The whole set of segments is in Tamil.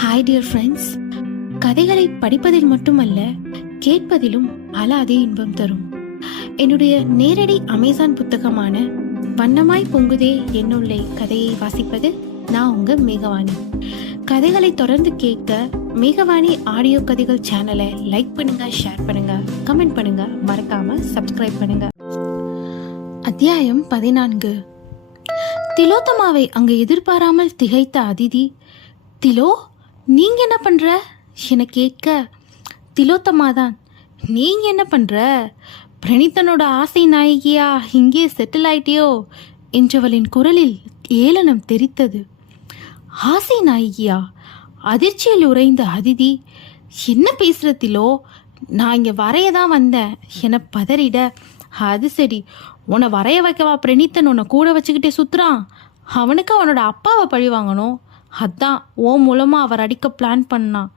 ஹாய் டியர் ஃப்ரெண்ட்ஸ் கதைகளை படிப்பதில் மட்டுமல்ல கேட்பதிலும் அலாதே இன்பம் தரும். என்னுடைய நேரடி அமேசான் புத்தகமான வண்ணமாய் பொங்குதே என்னுள்ளே கதையை வாசிப்பது நான் உங்க மேகவாணி. கதைகளை தொடர்ந்து கேட்க மேகவாணி ஆடியோ கதைகள் சேனலை லைக் பண்ணுங்க ஷேர் பண்ணுங்க கமெண்ட் பண்ணுங்க மறக்காம சப்ஸ்கிரைப் பண்ணுங்க. அத்தியாயம் பதினான்கு. திலோத்தமாவை அங்கு எதிர்பாராமல் திகைத்த அதிதி திலோ நீங்க என்ன பண்ற? என கேட்க. திலோத்தம்மா தான் நீங்க என்ன பண்ற? பிரணித்தனோட ஆசை நாயகியா? இங்கே செட்டில் ஆயிட்டியோ? என்றவளின் குரலில் ஏளனம் தெரித்தது. ஆசை நாயகியா? அதிர்ச்சியில் உறைந்த அதிதி என்ன பேசுற திலோ? நான் இங்கே வரைய தான் வந்தேன். என பதறிட. அது சரி. உன்னை வரைய வைக்கவா பிரணீத்தன்? உன்னை கூட வச்சுக்கிட்டே சுத்துறான். அவனுக்கு அவனோட அப்பாவை பழி வாங்கணும். அதான் ஓ மூலமாக அவர் அடிக்க பிளான் பண்ணான்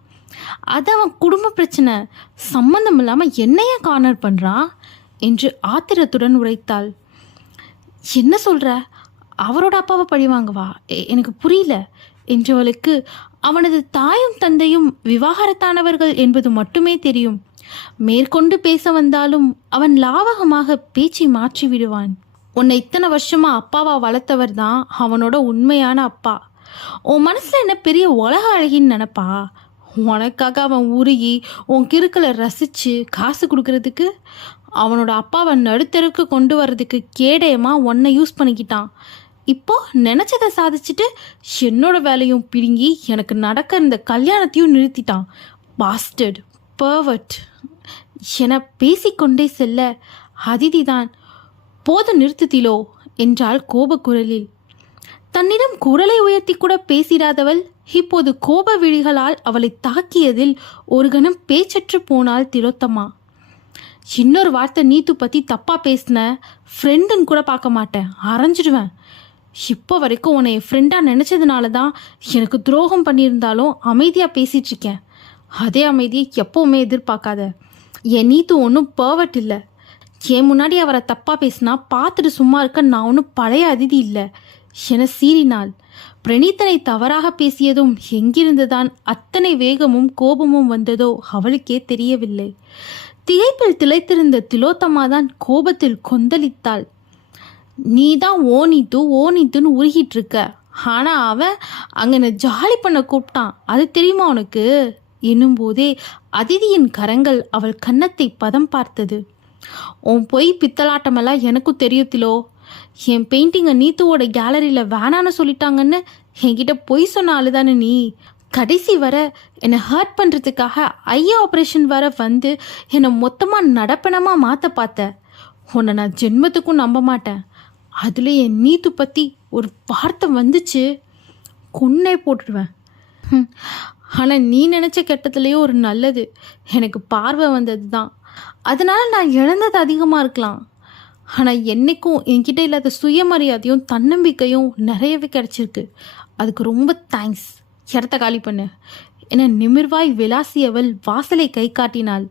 அது அவன் குடும்ப பிரச்சனை. சம்மந்தம் இல்லாமல் என்னைய கார்னர் பண்ணுறான் என்று ஆத்திரத்துடன் உரைத்தாள். என்ன சொல்கிற அவரோட அப்பாவை பழி வாங்கவா? எனக்கு புரியல. என்றவளுக்கு அவனது தாயும் தந்தையும் விவாகரத்தானவர்கள் என்பது மட்டுமே தெரியும். மேற்கொண்டு பேச வந்தாலும் அவன் லாவகமாக பேச்சை மாற்றி விடுவான் உன்னை இத்தனை வருஷமா அப்பாவா வளர்த்தவர் தான் அவனோட உண்மையான அப்பா. உன் மனசில் என்ன பெரிய உலக அழகின்னு நினப்பா? உனக்காக அவன் உருகி உன் கிறுக்களை ரசித்து காசு கொடுக்கறதுக்கு அவனோட அப்பாவை நடுத்தருக்கு கொண்டு வர்றதுக்கு கேடயமா உன்னை யூஸ் பண்ணிக்கிட்டான். இப்போ நினச்சதை சாதிச்சுட்டு என்னோட வேலையும் பிடுங்கி எனக்கு நடக்க இந்த கல்யாணத்தையும் நிறுத்திட்டான். பாஸ்டர்ட் பர்வட் என பேசிக்கொண்டே செல்ல அதிதி தான் போத நிறுத்துத்திலோ என்றாள் கோபக்குரலில். தன்னிடம் குரலை உயர்த்தி கூட பேசிடாதவள் இப்போது கோப விழிகளால் அவளை தாக்கியதில் ஒரு கணம் பேச்சற்று போனாள் திரோத்தம்மா. இன்னொரு வார்த்தை நீத்து பற்றி தப்பாக பேசின ஃப்ரெண்டுன்னு கூட பார்க்க மாட்டேன். அரைஞ்சிடுவேன். இப்போ வரைக்கும் உன்னை என் ஃப்ரெண்டாக நினச்சதுனால தான் எனக்கு துரோகம் பண்ணியிருந்தாலும் அமைதியாக பேசிட்டு இருக்கேன் அதே அமைதியை எப்போவுமே எதிர்பார்க்காத. என் நீத்து ஒன்றும் பர்வட் இல்லை. என் முன்னாடி அவரை தப்பாக பேசினா பார்த்துட்டு சும்மா இருக்க நான் ஒன்றும் பழைய அதிதி இல்லை. என சீறினாள். பிரணீத்தனை தவறாக பேசியதும் எங்கிருந்துதான் அத்தனை வேகமும் கோபமும் வந்ததோ அவளுக்கே தெரியவில்லை. திகைப்பில் திளைத்திருந்த திலோத்தமா தான் கோபத்தில் கொந்தளித்தாள். நீ தான் ஓனித்து ஓனித்துன்னு உருகிட்டு இருக்க ஆனா அவன் அங்கன ஜாலி பண்ண கூப்பிட்டான் அது தெரியுமா உனக்கு? என்னும்போதே அதிதியின் கரங்கள் அவள் கன்னத்தை பதம் பார்த்தது. உன் பொய் பித்தலாட்டமெல்லாம் எனக்கும் தெரியுத்திலோ என் பெயிண்டிங்கை நீத்துவோட கேலரியில் வேணான்னு சொல்லிட்டாங்கன்னு என்கிட்ட பொய் சொன்ன ஆளுதானே நீ? கடைசி வர என்னை ஹர்ட் பண்ணுறதுக்காக ஐயா ஆப்ரேஷன் வர வந்து என்னை மொத்தமாக நடப்பணமாக மாற்ற பார்த்த. உன்னை நான் ஜென்மத்துக்கும் நம்ப மாட்டேன். அதில் என் நீத்து பற்றி ஒரு வார்த்தை வந்துச்சு. கொன்னே போட்டுடுவேன் ஆனால் நீ நினச்ச கெட்டத்துலேயே ஒரு நல்லது. எனக்கு பார்வை வந்தது தான் அதனால் நான் இழந்தது அதிகமாக இருக்கலாம். ஆனால் என்னைக்கும் என்கிட்ட இல்லாத சுயமரியாதையும் தன்னம்பிக்கையும் நிறையவே கிடச்சிருக்கு. அதுக்கு ரொம்ப தேங்க்ஸ் இடத்த காலி பண்ணு. என நிமிர்வாய் விளாசியவள் வாசலை கை காட்டினாள்.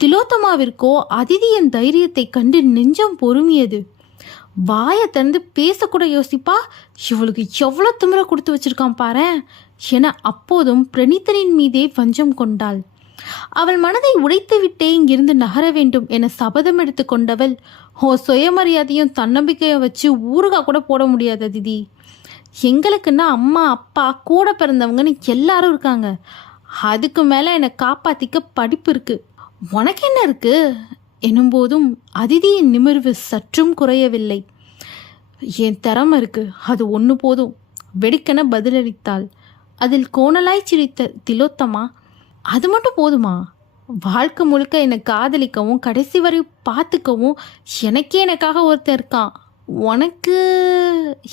திலோத்தமாவிற்கோ அதிதியின் தைரியத்தை கண்டு நெஞ்சம் பொறுமியது. வாயை திறந்து பேசக்கூட யோசிப்பா இவளுக்கு எவ்வளோ திமிர கொடுத்து வச்சிருக்கான் பாரேன் என அப்போதும் பிரணீத்தனின் மீதே வஞ்சம் கொண்டாள். அவள் மனதை உடைத்துவிட்டே இங்கிருந்து நகர வேண்டும் என சபதம் எடுத்து கொண்டவள் உன் சுயமரியாதையும் தன்னம்பிக்கையும் வச்சு ஊறுகாய் கூட போட முடியாது திதி. எங்களுக்குன்னா அம்மா அப்பா கூட பிறந்தவங்கன்னு எல்லாரும் இருக்காங்க. அதுக்கு மேலே என்னை காப்பாத்திக்க படிப்பு இருக்கு. உனக்கு என்ன இருக்கு? எனும்போதும் அதிதியின் நிமிர்வு சற்றும் குறையவில்லை. என் திறமை இருக்கு. அது ஒன்று போதும். வெடுக்கென பதிலளித்தாள். அதில் கோணலாய் சிரித்த திலோத்தமா அது மட்டும் போதுமா? வாழ்க்கை முழுக்க என்னை காதலிக்கவும் கடைசி வரை பார்த்துக்கவும் எனக்கே எனக்காக ஒருத்தன் இருக்கான். உனக்கு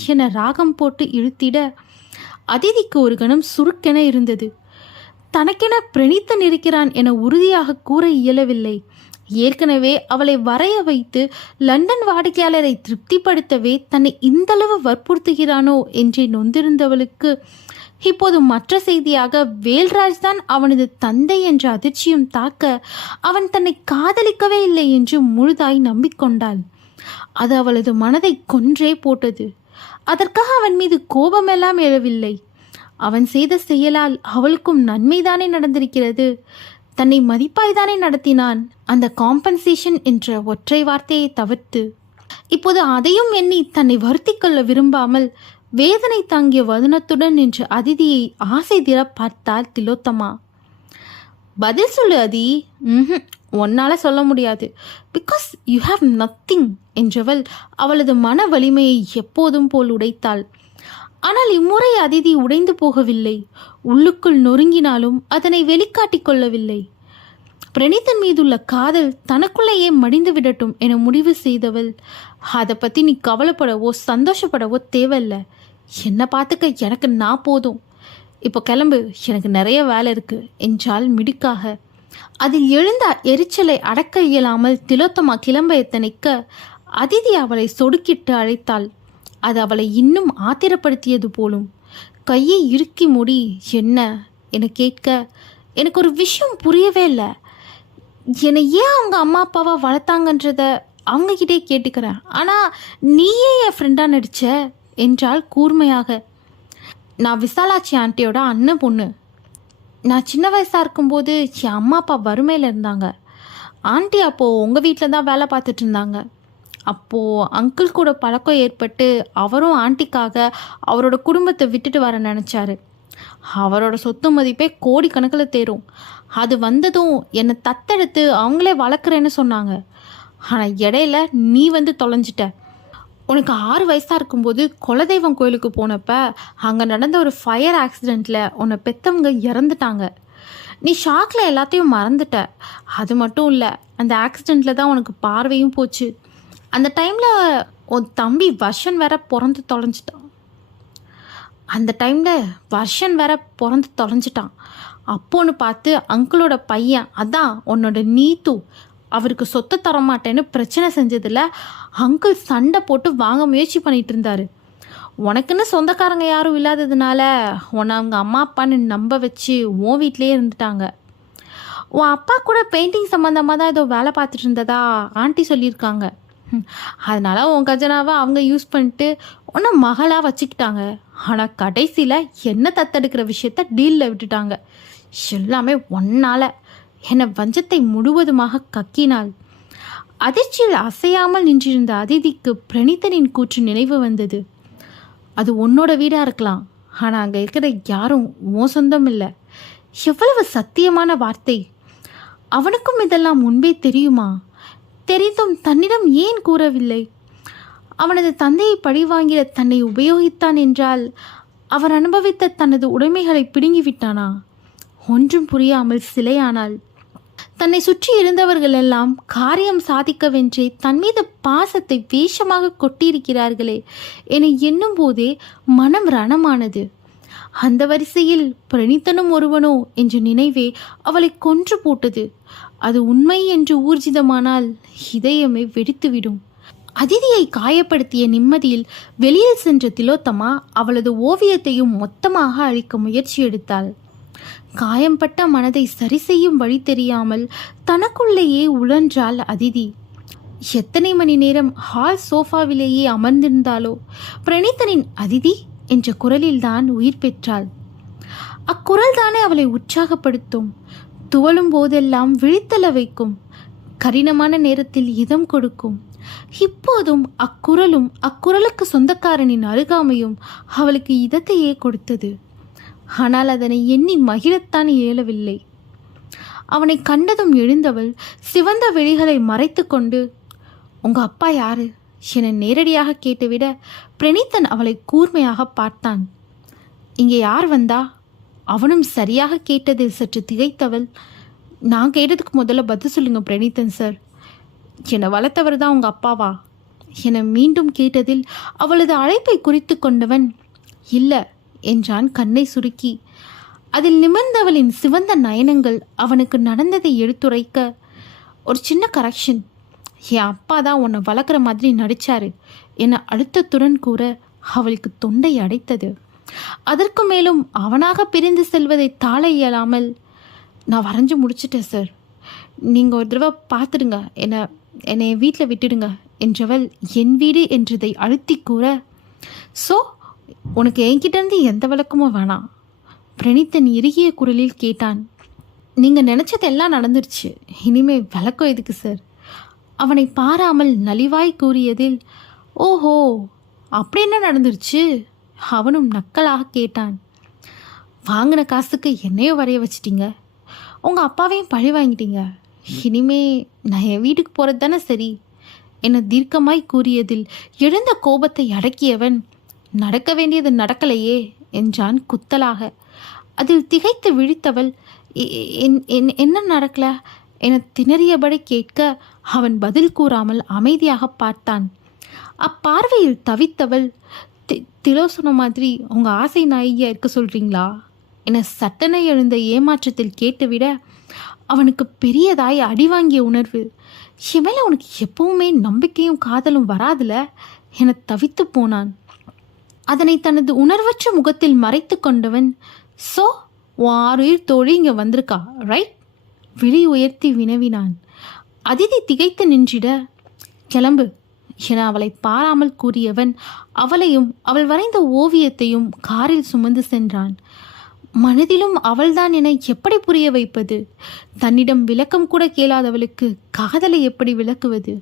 என்னை ராகம் போட்டு இழுத்திட அதிதிக்கு ஒரு கணம் சுருக்கென இருந்தது. தனக்கென பிரணீத்தன் இருக்கிறான் என உறுதியாக கூற இயலவில்லை. ஏற்கனவே அவளை வரைய வைத்து லண்டன் வாடிக்கையாளரை திருப்திப்படுத்தவே தன்னை இந்தளவு வற்புறுத்துகிறானோ என்றே நொந்திருந்தவளுக்கு இப்போது மற்ற செய்தியாக வேல்ராஜ் தான் அவனது தந்தை என்ற அதிர்ச்சியும் தாக்க அவன் தன்னை காதலிக்கவே இல்லை என்று முழுதாய் நம்பிக்கொண்டாள். அது அவளது மனதை கொன்றே போட்டது. அதற்காக அவன் மீது கோபமெல்லாம் எழவில்லை. அவன் செய்த செயலால் அவளுக்கும் நன்மைதானே நடந்திருக்கிறது. தன்னை மதிப்பாய்தானே நடத்தினான். அந்த காம்பன்சேஷன் என்ற ஒற்றை வார்த்தையை தவிர்த்து. இப்போது அதையும் எண்ணி தன்னை வருத்திக்கொள்ள விரும்பாமல் வேதனை தாங்கிய வதனத்துடன் நின்ற அதிதியை ஆசை திற பார்த்தாள் திலோத்தமா. பதில் சொல்லு அதி. ம்ஹும். உன்னால சொல்ல முடியாது. பிகாஸ் யூ ஹாவ் நத்திங் என்றவள் அவளது மன வலிமையை எப்போதும் போல் உடைத்தாள். ஆனால் இம்முறை அதிதி உடைந்து போகவில்லை. உள்ளுக்குள் நொறுங்கினாலும் அதனை வெளிக்காட்டிக் கொள்ளவில்லை. பிரணீதன் மீதுள்ள காதல் தனக்குள்ளேயே மடிந்து விடட்டும் என முடிவு செய்தவள் அதை பற்றி நீ கவலைப்படவோ சந்தோஷப்படவோ தேவையில்ல. என்னை பார்த்துக்க எனக்கு நான் போதும். இப்போ கிளம்பு எனக்கு நிறைய வேலை இருக்குது என்றால் மிடுக்காக. அதில் எழுந்த எரிச்சலை அடக்க இயலாமல் திலோத்தமா கிளம்ப எத்தனைக்க அதிதி அவளை சொடுக்கிட்டு அழைத்தாள். அது அவளை இன்னும் ஆத்திரப்படுத்தியது போலும். கையை இறுக்கி மூடி என்ன என கேட்க எனக்கு ஒரு விஷயம் புரியவே இல்லை. என்னை ஏன் அவங்க அம்மா அப்பாவை வளர்த்தாங்கன்றத அவங்கக்கிட்டே கேட்டுக்கிறேன். ஆனால் நீயே என் ஃப்ரெண்டாக நடித்த என்றால் கூர்மையாக. நான் விசாலாட்சி ஆண்டியோட அண்ணன் பொண்ணு. நான் சின்ன வயசாக இருக்கும்போது என் அம்மா அப்பா வறுமையில் இருந்தாங்க. ஆண்டி அப்போது உங்கள் வீட்டில் தான் வேலை பார்த்துட்டு இருந்தாங்க. அப்போது அங்கிள் கூட பழக்கம் ஏற்பட்டு அவரும் ஆண்டிக்காக அவரோட குடும்பத்தை விட்டுட்டு வர நினச்சாரு. அவரோட சொத்து மதிப்பே கோடிக்கணக்கில் தேரும் அது வந்ததும் என்னை தத்தெடுத்து அவங்களே வளர்க்குறேன்னு சொன்னாங்க. ஆனால் இடையில நீ வந்து தொலைஞ்சிட்ட. உனக்கு ஆறு வயசாக இருக்கும்போது குலதெய்வம் கோயிலுக்கு போனப்ப அங்கே நடந்த ஒரு ஃபயர் ஆக்சிடெண்ட்டில் உன்னை பெத்தவங்க இறந்துட்டாங்க. நீ ஷாக்கில் எல்லாத்தையும் மறந்துட்ட. அது மட்டும் இல்லை அந்த ஆக்சிடெண்ட்டில் தான் உனக்கு பார்வையும் போச்சு. அந்த டைமில் உன் தம்பி வர்ஷன் வேற பிறந்து தொலைஞ்சிட்டான். அந்த டைமில் வர்ஷன் வேற பிறந்து தொலைஞ்சிட்டான். அப்போன்னு பார்த்து அங்கிளோட பையன் அதான் உன்னோட நீத்து. அவருக்கு சொத்தை தர மாட்டேன்னு பிரச்சனை செஞ்சதில் அங்கிள் சண்டை போட்டு வாங்க முயற்சி பண்ணிட்டு இருந்தாரு. உனக்குன்னு சொந்தக்காரங்க யாரும் இல்லாததுனால உன்னை அவங்க அம்மா அப்பான்னு நம்ப வச்சு உன் வீட்டிலேயே இருந்துட்டாங்க. உன் அப்பா கூட பெயிண்டிங் சம்மந்தமாக தான் ஏதோ வேலை பார்த்துட்டு இருந்ததா? ஆண்டி சொல்லியிருக்காங்க. அதனால் அதனால உன் கஜனாவை அவங்க யூஸ் பண்ணிட்டு உன்னை மகளாக வச்சுக்கிட்டாங்க. ஆனால் கடைசியில் என்ன தத்தெடுக்கிற விஷயத்த டீலில் விட்டுட்டாங்க. எல்லாமே ஒன்னால். என்னை வஞ்சத்தை முழுவதுமாக கக்கினாள். அதிர்ச்சியில் அசையாமல் நின்றிருந்த அதிதிக்கு பிரணித்தனின் கூற்று நினைவு வந்தது. அது உன்னோட வீடாக இருக்கலாம். ஆனால் அங்கே இருக்கிற யாரும் உன் சொந்தம் இல்லை. எவ்வளவு சத்தியமான வார்த்தை. அவனுக்கும் இதெல்லாம் முன்பே தெரியுமா? தெரிந்தும் தன்னிடம் ஏன் கூறவில்லை? அவனது தந்தையை பழிவாங்கிட தன்னை உபயோகித்தான் என்றால் அவர் அனுபவித்த தனது உடைமைகளை பிடுங்கிவிட்டானா? ஒன்றும் புரியாமல் சிலையானாள். தன்னை சுற்றி இருந்தவர்கள் எல்லாம் காரியம் சாதிக்கவென்றே தன் மீது பாசத்தை வேஷமாக கொட்டியிருக்கிறார்களே என எண்ணும் போதே மனம் ரணமானது. அந்த வரிசையில் பிரணித்தனும் ஒருவனோ என்ற நினைவே அவளை கொன்று போட்டது. அது உண்மை என்று ஊர்ஜிதமானால் இதயமே வெடித்துவிடும். அதிதியை காயப்படுத்திய நிம்மதியில் வெளியில் சென்ற திலோத்தமா அவளது ஓவியத்தையும் மொத்தமாக அழிக்க முயற்சி எடுத்தாள் காயம்பட்ட மனதை சரி செய்யும் வழி தெரியாமல் தனக்குள்ளேயே உழன்றாள் அதிதி. எத்தனை மணி நேரம் ஹால் சோஃபாவிலேயே அமர்ந்திருந்தாலோ? பிரணீதனின் அதிதி என்ற குரலில்தான் உயிர் பெற்றாள். அக்குரல் தானே அவளை உற்சாகப்படுத்தும். துவளும் போதெல்லாம் விழித்தள வைக்கும். கடினமான நேரத்தில் இதம் கொடுக்கும். இப்போதும் அக்குரலும் அக்குரலுக்கு சொந்தக்காரனின் அருகாமையும் அவளுக்கு இதத்தையே கொடுத்தது. ஆனால் அதனை எண்ணி மகிழத்தான் இயலவில்லை. அவனை கண்டதும் எழுந்தவள் சிவந்த விழிகளை மறைத்து கொண்டு உங்கள் அப்பா யாரு? என நேரடியாக கேட்டுவிட பிரணீத்தன் அவளை கூர்மையாக பார்த்தான். இங்கே யார் வந்தா? அவனும் சரியாக கேட்டதில் சற்று திகைத்தவள் நான் கேட்டதுக்கு முதல்ல பதில் சொல்லுங்க பிரணீத்தன் சார். என்னை வளர்த்தவர் தான் உங்கள் அப்பாவா? என மீண்டும் கேட்டதில் அவளது அழைப்பை குறித்து கொண்டவன் இல்லை என்றான் கண்ணை சுருக்கி. அதில் நிமிர்ந்தவளின் சிவந்த நயனங்கள் அவனுக்கு நடந்ததை எடுத்துரைக்க ஒரு சின்ன கரெக்ஷன் என் அப்பா தான் உன்னை வளர்க்குற மாதிரி நடிச்சாரு என அழுத்தத்துடன் கூற அவளுக்கு தொண்டை அடைத்தது. அதற்கு மேலும் அவனாக பிரிந்து செல்வதை தாழ இயலாமல் நான் வரைஞ்சு முடிச்சிட்டேன் சார். நீங்கள் ஒரு தடவை பார்த்துடுங்க என்னை என்னை வீட்டில் விட்டுடுங்க என்றவள் என் வீடு என்றதை அழுத்தி கூற. ஸோ உனக்கு என்கிட்டேருந்து எந்த விளக்கமும் வேணாம். பிரணீத்தன் இறுகிய குரலில் கேட்டான் நீங்கள் நினச்சதெல்லாம் நடந்துருச்சு. இனிமே விளக்கம் எதுக்கு சார்? அவனை பாராமல் நலிவாய் கூறியதில் ஓஹோ அப்படி என்ன நடந்துருச்சு? அவனும் நக்கலாக கேட்டான் வாங்கின காசுக்கு என்னையோ வரைய வச்சிட்டிங்க. உங்கள் அப்பாவையும் பழி வாங்கிட்டீங்க. இனிமே நான் என் வீட்டுக்கு போகிறது தானே சரி? என தீர்க்கமாய் கூறியதில் எழுந்த கோபத்தை அடக்கியவன் நடக்க வேண்டியது நடக்கலையே என்றான் குத்தலாக. அதில் திகைத்து விழித்தவள் "எ- என்- என்ன நடக்கல? என திணறியபடி கேட்க அவன் பதில் கூறாமல் அமைதியாக பார்த்தான். அப்பார்வையில் தவித்தவள் "தி- திலோ மாதிரி உங்கள் ஆசை நாயகியா இருக்க சொல்கிறீங்களா என சட்டனை எழுந்த ஏமாற்றத்தில் கேட்டுவிட அவனுக்கு பெரியதாய் அடிவாங்கிய உணர்வு இவன் உனக்கு எப்பவுமே நம்பிக்கையும் காதலும் வராதுல? என தவித்து போனான். அதனை தனது உணர்வற்ற முகத்தில் மறைத்து கொண்டவன் சோ வாருயிர் தோழி இங்கே வந்திருக்கா? ரைட் விழி உயர்த்தி வினவினான். அதிதி திகைத்து நின்றிட கிளம்பு. என அவளை பாராமல் கூறியவன் அவளையும் அவள் வரைந்த ஓவியத்தையும் காரில் சுமந்து சென்றான். மனதிலும் அவள்தான் என எப்படி புரிய வைப்பது? தன்னிடம் விளக்கம் கூட கேளாதவளுக்கு காதலை எப்படி விளக்குவது?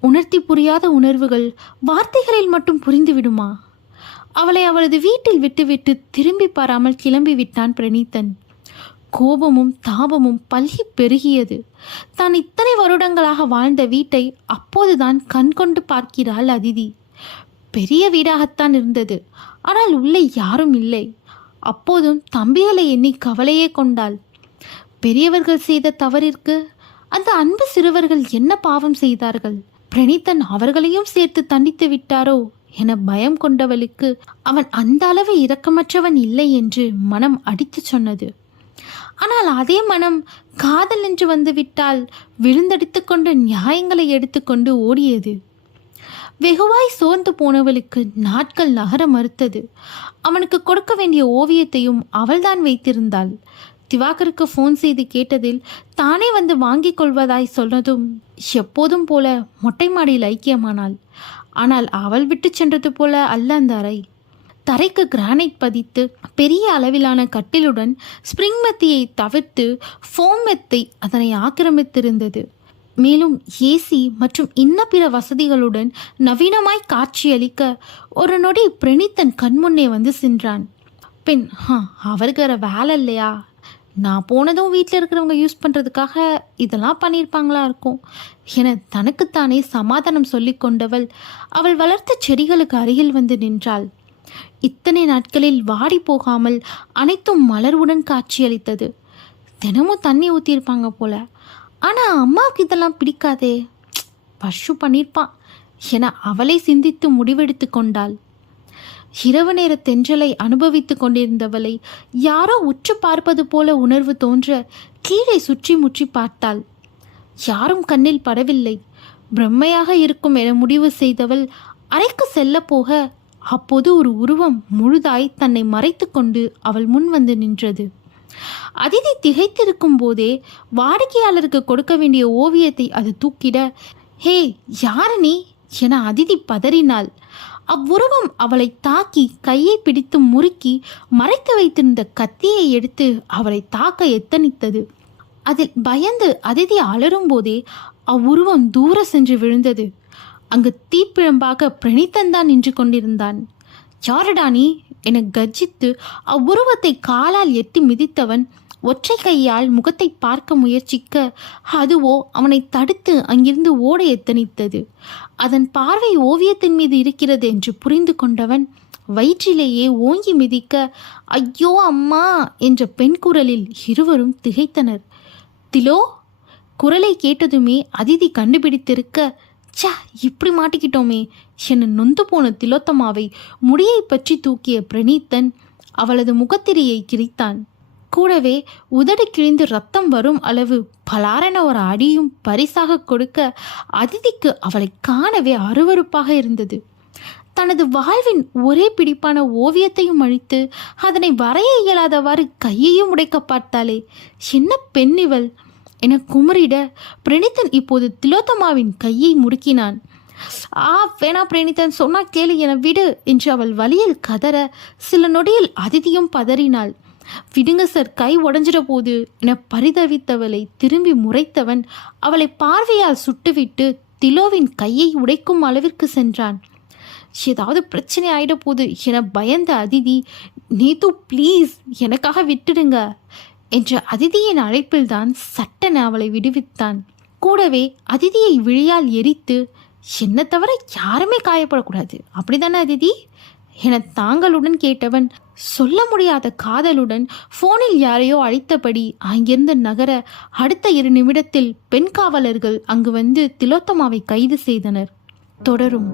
உணர்த்தி புரியாத உணர்வுகள் வார்த்தைகளில் மட்டும் புரிந்துவிடுமா? அவளை அவளது வீட்டில் விட்டுவிட்டு திரும்பி பாராமல் கிளம்பி விட்டான் பிரணீத்தன் கோபமும் தாபமும் பல்கி பெருகியது. தான் இத்தனை வருடங்களாக வாழ்ந்த வீட்டை அப்போதுதான் கண்கொண்டு பார்க்கிறாள் அதிதி. பெரிய வீடாகத்தான் இருந்தது. ஆனால் உள்ளே யாரும் இல்லை. அப்போதும் தம்பிகளை எண்ணி கவலையே கொண்டாள். பெரியவர்கள் செய்த தவறிற்கு அந்த அன்பு சிறுவர்கள் என்ன பாவம் செய்தார்கள்? பிரணீத்தன் அவர்களையும் சேர்த்து தண்டித்து விட்டாரோ? என பயம் கொண்டவளுக்கு அவன் அந்த அளவு இரக்கமற்றவன் இல்லை என்று மனம் அடித்துச் சொன்னது. ஆனால் அதே மனம் காதல் என்று வந்துவிட்டால் விழுந்தடித்து கொண்டு நியாயங்களை எடுத்துக்கொண்டு ஓடியது. வெகுவாய் சோர்ந்து போனவளுக்கு நாட்கள் நகர மறுத்தது. அவனுக்கு கொடுக்க வேண்டிய ஓவியத்தையும் அவள்தான் வைத்திருந்தாள். திவாகருக்கு ஃபோன் செய்து கேட்டதில் தானே வந்து வாங்கிக் கொள்வதாய் சொன்னதும் எப்போதும் போல மொட்டை மாடியில் ஐக்கியமானாள். ஆனால் அவள் விட்டு சென்றது போல அல்ல அந்த அறை. தரைக்கு கிரானைட் பதித்து பெரிய அளவிலான கட்டிலுடன் ஸ்பிரிங் மெத்தியை தவிர்த்து ஃபோம் மெத்தை அதனை ஆக்கிரமித்திருந்தது. மேலும் ஏசி மற்றும் இன்ன பிற வசதிகளுடன் நவீனமாய் காட்சியளிக்க ஒரு நொடி பிரணீத்தன் கண்முன்னே வந்து சென்றான். பின் "ஹா, அவருக்கு வேற வேலை இல்லையா? நான் போனதும் வீட்டில் இருக்கிறவங்க யூஸ் பண்ணுறதுக்காக இதெல்லாம் பண்ணியிருப்பாங்களா இருக்கும். என தனக்குத்தானே சமாதானம் சொல்லி கொண்டவள் அவள் வளர்த்த செடிகளுக்கு அருகில் வந்து நின்றாள். இத்தனை நாட்களில் வாடி போகாமல் அனைத்தும் மலர்வுடன் காட்சியளித்தது. தினமும் தண்ணி ஊற்றியிருப்பாங்க போல. ஆனால் அம்மாவுக்கு இதெல்லாம் பிடிக்காதே. பஷு பண்ணியிருப்பான் என அவளை சிந்தித்து முடிவெடுத்து கொண்டாள். இரவு நேர தென்றலை அனுபவித்துக் கொண்டிருந்தவளை யாரோ உற்று பார்ப்பது போல உணர்வு தோன்ற கீழே சுற்றி முற்றி பார்த்தாள். யாரும் கண்ணில் படவில்லை. பிரம்மையாக இருக்கும் என முடிவு செய்தவள் அறைக்கு செல்ல போக அப்போது ஒரு உருவம் முழுதாய் தன்னை மறைத்துக்கொண்டு அவள் முன் வந்து நின்றது. அதிதி திகைத்திருக்கும் போதே வாடிக்கையாளருக்கு கொடுக்க வேண்டிய ஓவியத்தை அது தூக்கிட ஹே யார் நீ? என அதிதி பதறினாள். அவ்வுருவம் அவளை தாக்கி கையை பிடித்து முறுக்கி மறைத்து வைத்திருந்த கத்தியை எடுத்து அவளை தாக்க எத்தனித்தது. அதில் பயந்து அதிதி அலறும் போதே அவ்வுருவம் தூர சென்று விழுந்தது. அங்கு தீப்பிழம்பாக பிரணீத்தன் தான் நின்று கொண்டிருந்தான். யாரடானி என கர்ஜித்து அவ்வுருவத்தை காலால் எட்டி மிதித்தவன் ஒற்றை கையால் முகத்தை பார்க்க முயற்சிக்க அதுவோ அவனை தடுத்து அங்கிருந்து ஓட எத்தனித்தது. அதன் பார்வை ஓவியத்தின் மீது இருக்கிறது என்று புரிந்து கொண்டவன் வயிற்றிலேயே ஓங்கி மிதிக்க ஐயோ அம்மா! என்ற பெண் குரலில் இருவரும் திகைத்தனர். திலோ! குரலை கேட்டதுமே அதிதி கண்டுபிடித்திருக்க ச்ச இப்படி மாட்டிக்கிட்டோமே! என நொந்து போன திலோத்தமாவை முடியை பற்றி தூக்கிய பிரணீத்தன் அவளது முகத்திரையை கிழித்தான் கூடவே உதடு கிழிந்து ரத்தம் வரும் அளவு பலாரென ஒரு அடியும் பரிசாக கொடுக்க அதிதிக்கு அவளை காணவே அருவருப்பாக இருந்தது. தனது வாழ்வின் ஒரே பிடிப்பான ஓவியத்தையும் அழித்து அதனை வரைய இயலாதவாறு கையையும் உடைக்க பார்த்தாளே என்ன பெண் இவள்? என குமரிட பிரணீத்தன் இப்போது திலோத்தமாவின் கையை முறுக்கினான் ஆ வேணா பிரணித்தன் சொன்னா கேளு என விடு என்று அவள் வழியில் கதற சில நொடியில் அதிதியும் பதறினாள். விடுங்க சார் கை உடஞ்சிட போது என பரிதவித்தவளை திரும்பி முறைத்தவன் அவளை பார்வையால் சுட்டுவிட்டு திலோவின் கையை உடைக்கும் அளவிற்கு சென்றான். ஏதாவது பிரச்சனை ஆயிட போகுது என பயந்த அதிதி நீது ப்ளீஸ் எனக்காக விட்டுடுங்க என்ற அதிதியின் அழைப்பில்தான் சட்டென அவளை விடுவித்தான். கூடவே அதிதியை விழியால் எரித்து என்னை தவிர யாருமே காயப்படக்கூடாது. அப்படிதானே அதிதி? என தாங்களுடன் கேட்டவன் சொல்ல முடியாத காதலுடன் போனில் யாரையோ அழைத்தபடி அங்கிருந்து நகர அடுத்த இரு நிமிடத்தில் பெண் காவலர்கள் அங்கு வந்து திலோத்தமாவை கைது செய்தனர். தொடரும்.